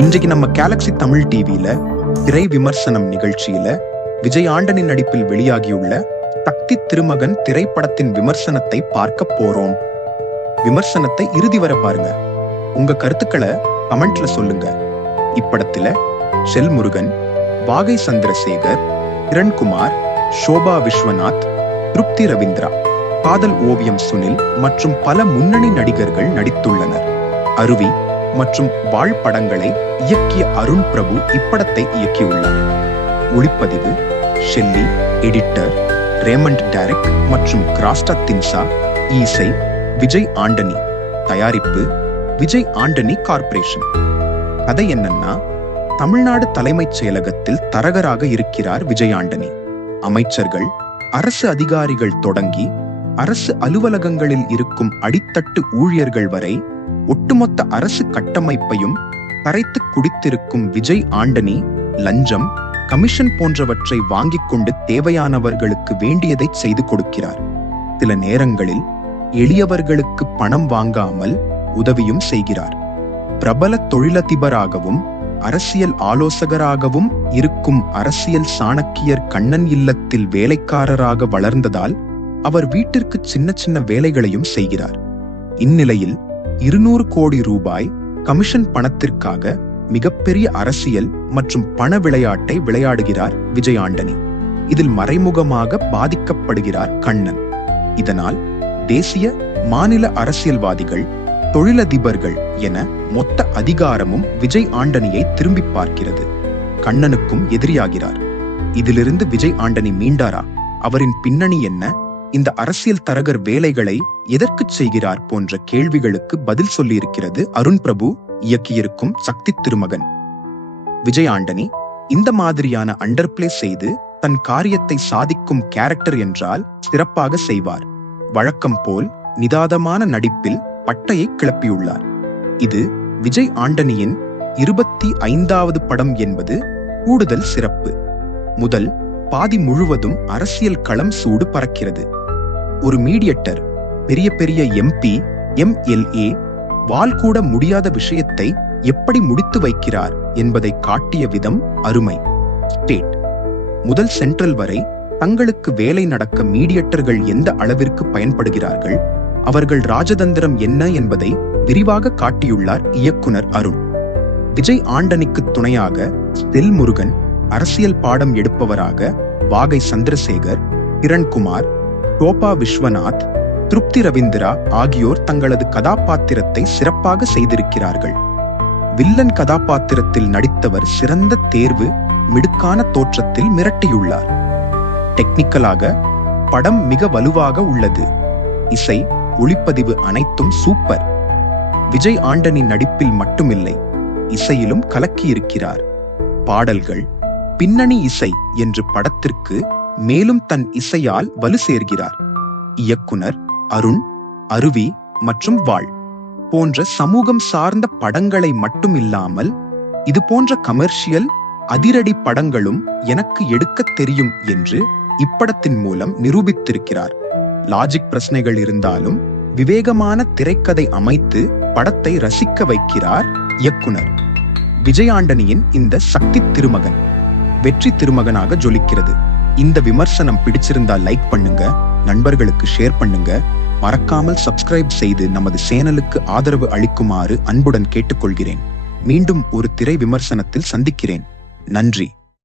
இன்றைக்கு நம்ம கேலக்ஸி தமிழ் டிவியில திரை விமர்சனம் நிகழ்ச்சியில விஜய் ஆண்டனி நடிப்பில் வெளியாகியுள்ள சக்தி திருமகன் திரைப்படத்தின் விமர்சனத்தை பார்க்க போறோம். விமர்சனத்தை இறுதி வரை பாருங்க. உங்க கருத்துக்களை கமெண்ட்ல சொல்லுங்க. இப்படத்துல ஷெல்முருகன், வாகை சந்திரசேகர், கிரண்குமார், ஷோபா விஸ்வநாத், திருப்தி ரவீந்திரா, காதல் ஓவியம் சுனில் மற்றும் பல முன்னணி நடிகர்கள் நடித்துள்ளனர். அருவி மற்றும் வாழ் படங்களை இயக்கிய அருண் பிரபு இப்படத்தை இயக்கியுள்ளார். ஒளிப்பதிவு ஷெல்லி, எடிட்டர் ரேமண்ட் டைரக்ட் மற்றும் கிராஸ்டா தின்சா, இசை விஜய் ஆண்டனி, தயாரிப்பு விஜய் ஆண்டனி கார்ப்பரேஷன். கதை என்னன்னா, தமிழ்நாடு தலைமைச் செயலகத்தில் தரகராக இருக்கிறார் விஜய் ஆண்டனி. அமைச்சர்கள், அரசு அதிகாரிகள் தொடங்கி அரசு அலுவலகங்களில் இருக்கும் அடித்தட்டு ஊழியர்கள் வரை ஒட்டுமொத்த அரசு கட்டமைப்பையும் கரைத்து குடித்திருக்கும் விஜய் ஆண்டனி லஞ்சம், கமிஷன் போன்றவற்றை வாங்கிக் கொண்டு தேவையானவர்களுக்கு வேண்டியதை செய்து கொடுக்கிறார். சில நேரங்களில் எளியவர்களுக்கு பணம் வாங்காமல் உதவியும் செய்கிறார். பிரபல தொழிலதிபராகவும் அரசியல் ஆலோசகராகவும் இருக்கும் அரசியல் சாணக்கியர் கண்ணன் இல்லத்தில் வேலைக்காரராக வளர்ந்ததால் அவர் வீட்டிற்கு சின்ன சின்ன வேலைகளையும் செய்கிறார். இந்நிலையில் 200 கோடி ரூபாய் கமிஷன் பணத்திற்காக மிகப்பெரிய அரசியல் மற்றும் பண விளையாட்டை விளையாடுகிறார் விஜய் ஆண்டனி. இதில் மறைமுகமாக பாதிக்கப்படுகிறார் கண்ணன். இதனால் தேசிய, மாநில அரசியல்வாதிகள், தொழிலதிபர்கள் என மொத்த அதிகாரமும் விஜய் ஆண்டனியை திரும்பி பார்க்கிறது. கண்ணனுக்கும் எதிரியாகிறார். இதிலிருந்து விஜய் ஆண்டனி மீண்டாரா? அவரின் பின்னணி என்ன? இந்த அரசியல் தரகர் வேலைகளை எதற்கு செய்கிறார் போன்ற கேள்விகளுக்கு பதில் சொல்லியிருக்கிறது அருண் பிரபு இயக்கியிருக்கும் சக்தி திருமகன். விஜய் ஆண்டனி இந்த மாதிரியான அண்டர் பிளே செய்து தன் காரியத்தை சாதிக்கும் கேரக்டர் என்றால் சிறப்பாக செய்வார். வழக்கம் போல் நிதாதமான நடிப்பில் பட்டையை கிளப்பியுள்ளார். இது விஜய் ஆண்டனியின் 25வது படம் என்பது கூடுதல் சிறப்பு. முதல் பாதி முழுவதும் அரசியல் களம் சூடு பறக்கிறது. ஒரு மீடியேட்டர் பெரிய பெரிய MP, MLA வால் கூட முடியாத விஷயத்தை எப்படி முடித்து வைக்கிறார் என்பதை காட்டிய விதம் அருமை. ஸ்டேட் முதல் சென்ட்ரல் வரை தங்களுக்கு வேலை நடக்க மீடியேட்டர்கள் எந்த அளவிற்கு பயன்படுகிறார்கள், அவர்கள் ராஜதந்திரம் என்ன என்பதை விரிவாக காட்டியுள்ளார் இயக்குனர் அருண். விஜய் ஆண்டனிக்கு துணையாக ஷெல்முருகன், அரசியல் பாடம் எடுப்பவராக வாகை சந்திரசேகர், கிரண்குமார், ஷோபா விஸ்வநாத், திருப்தி ரவீந்திரா ஆகியோர் தங்களது கதாபாத்திரத்தை சிறப்பாக செய்திருக்கிறார்கள். வில்லன் கதாபாத்திரத்தில் நடித்தவர் சிறந்த தேர்வு, மிடுக்கான தோற்றத்தில் மிரட்டியுள்ளார். டெக்னிக்கலாக படம் மிக வலுவாக உள்ளது. இசை, ஒளிப்பதிவு அனைத்தும் சூப்பர். விஜய் ஆண்டனி நடிப்பில் மட்டுமில்லை, இசையிலும் கலக்கியிருக்கிறார். பாடல்கள், பின்னணி இசை என்று படத்திற்கு மேலும் தன் இசையால் வலு சேர்கிறார். இயக்குனர் அருண் அருவி மற்றும் வாழ் போன்ற சமூகம் சார்ந்த படங்களை மட்டும் இல்லாமல் இது போன்ற கமர்ஷியல் அதிரடி படங்களும் எனக்கு எடுக்க தெரியும் என்று இப்படத்தின் மூலம் நிரூபித்திருக்கிறார். லாஜிக் பிரச்சனைகள் இருந்தாலும் விவேகமான திரைக்கதை அமைத்து படத்தை ரசிக்க வைக்கிறார் இயக்குனர். விஜய் ஆண்டனியின் இந்த சக்தி திருமகன் வெற்றி திருமகனாக ஜொலிக்கிறது. இந்த விமர்சனம் பிடிச்சிருந்தா லைக் பண்ணுங்க, நண்பர்களுக்கு ஷேர் பண்ணுங்க, மறக்காமல் சப்ஸ்கிரைப் செய்து நமது சேனலுக்கு ஆதரவு அளிக்குமாறு அன்புடன் கேட்டுக்கொள்கிறேன். மீண்டும் ஒரு திரை விமர்சனத்தில் சந்திக்கிறேன். நன்றி.